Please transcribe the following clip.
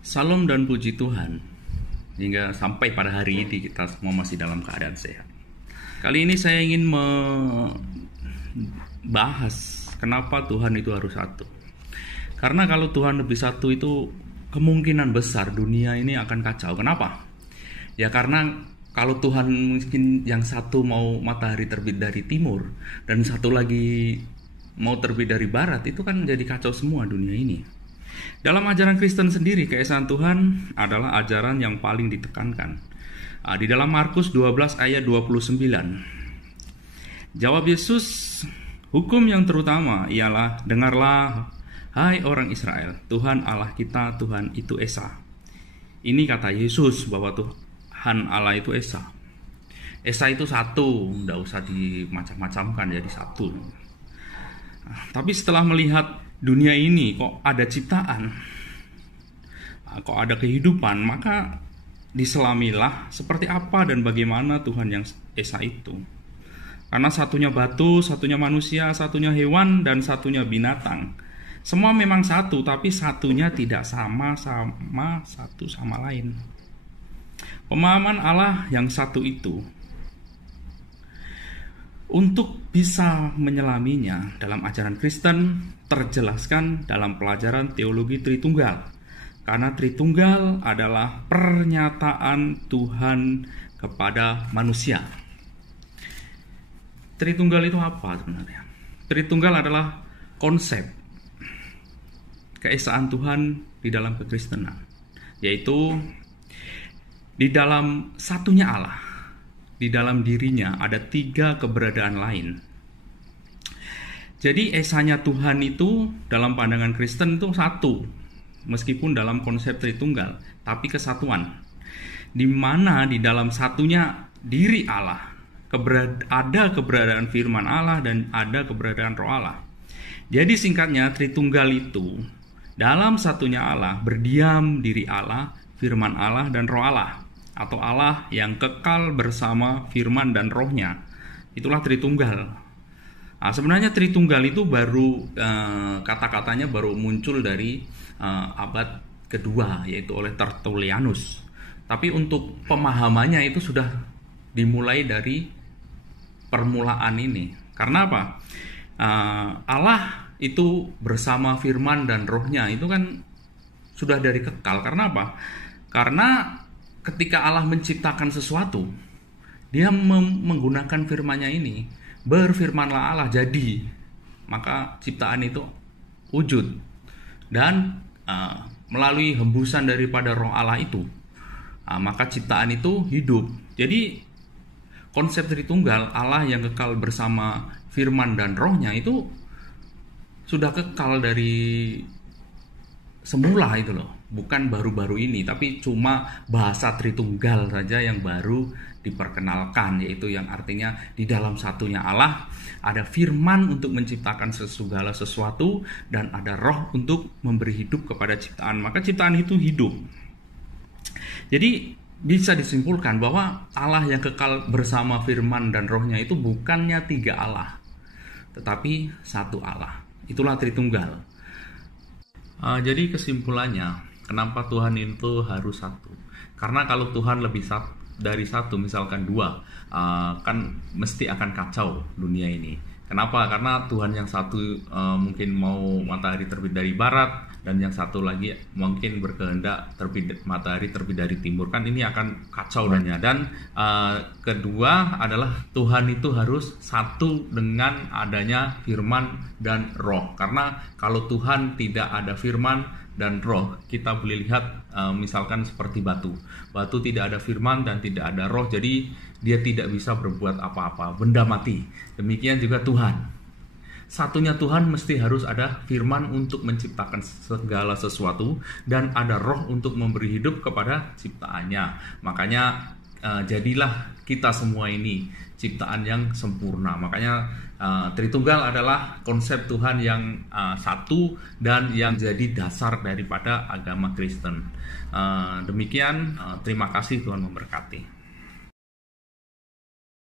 Salam dan puji Tuhan, hingga sampai pada hari ini kita semua masih dalam keadaan sehat. Kali ini saya ingin membahas kenapa Tuhan itu harus satu. Karena kalau Tuhan lebih satu itu kemungkinan besar dunia ini akan kacau. Kenapa? Ya karena kalau Tuhan mungkin yang satu mau matahari terbit dari timur dan satu lagi mau terbit dari barat, itu kan jadi kacau semua dunia ini. Dalam ajaran Kristen sendiri, keesaan Tuhan adalah ajaran yang paling ditekankan. Di dalam Markus 12 ayat 29, jawab Yesus, hukum yang terutama ialah, dengarlah, hai orang Israel, Tuhan Allah kita, Tuhan itu Esa. Ini kata Yesus bahwa Tuhan Allah itu Esa. Esa itu satu, tidak usah dimacam-macamkan jadi satu. Tapi setelah melihat dunia ini kok ada ciptaan, kok ada kehidupan, maka diselamilah seperti apa dan bagaimana Tuhan yang Esa itu. Karena satunya batu, satunya manusia, satunya hewan, dan satunya binatang. Semua memang satu, tapi satunya tidak sama-sama satu sama lain. Pemahaman Allah yang satu itu, untuk bisa menyelaminya dalam ajaran Kristen terjelaskan dalam pelajaran teologi Tritunggal. Karena Tritunggal adalah pernyataan Tuhan kepada manusia. Tritunggal itu apa sebenarnya? Tritunggal adalah konsep keesaan Tuhan di dalam kekristenan, yaitu di dalam satunya Allah. Di dalam dirinya ada 3 keberadaan lain. Jadi esanya Tuhan itu dalam pandangan Kristen itu satu, meskipun dalam konsep Tritunggal, tapi kesatuan. Di mana di dalam satunya diri Allah, ada keberadaan firman Allah dan ada keberadaan roh Allah. Jadi singkatnya Tritunggal itu dalam satunya Allah berdiam diri Allah, firman Allah dan roh Allah. Atau Allah yang kekal bersama firman dan rohnya. Itulah Tritunggal. Sebenarnya Tritunggal itu baru kata-katanya baru muncul dari abad kedua, yaitu oleh Tertullianus. Tapi untuk pemahamannya itu sudah dimulai dari permulaan ini. Karena apa? Allah itu bersama firman dan rohnya itu kan sudah dari kekal. Karena apa? Karena ketika Allah menciptakan sesuatu, dia menggunakan firman-Nya ini. Berfirmanlah Allah jadi. Maka ciptaan itu wujud. Dan melalui hembusan daripada roh Allah itu, maka ciptaan itu hidup. Jadi konsep Tritunggal, Allah yang kekal bersama firman dan rohnya itu sudah kekal dari semula itu loh. Bukan baru-baru ini, tapi cuma bahasa Tritunggal saja yang baru diperkenalkan, yaitu yang artinya di dalam satunya Allah ada firman untuk menciptakan segala sesuatu dan ada roh untuk memberi hidup kepada ciptaan. Maka ciptaan itu hidup. Jadi bisa disimpulkan bahwa Allah yang kekal bersama firman dan rohnya itu bukannya 3 Allah, tetapi satu Allah. Itulah Tritunggal. Jadi kesimpulannya, kenapa Tuhan itu harus satu? Karena kalau Tuhan lebih dari satu, misalkan 2, kan mesti akan kacau dunia ini. Kenapa? Karena Tuhan yang satu mungkin mau matahari terbit dari barat, dan yang satu lagi mungkin berkehendak matahari terbit dari timur. Kan ini akan kacau dunia. Dan kedua adalah Tuhan itu harus satu dengan adanya firman dan roh. Karena kalau Tuhan tidak ada firman dan roh, kita boleh lihat misalkan seperti batu. Batu tidak ada firman dan tidak ada roh, jadi dia tidak bisa berbuat apa-apa, benda mati. Demikian juga Tuhan. Satunya Tuhan mesti harus ada firman untuk menciptakan segala sesuatu dan ada roh untuk memberi hidup kepada ciptaannya. Makanya jadilah kita semua ini ciptaan yang sempurna. Makanya Tritunggal adalah konsep Tuhan yang satu dan yang jadi dasar daripada agama Kristen. Demikian, terima kasih, Tuhan memberkati.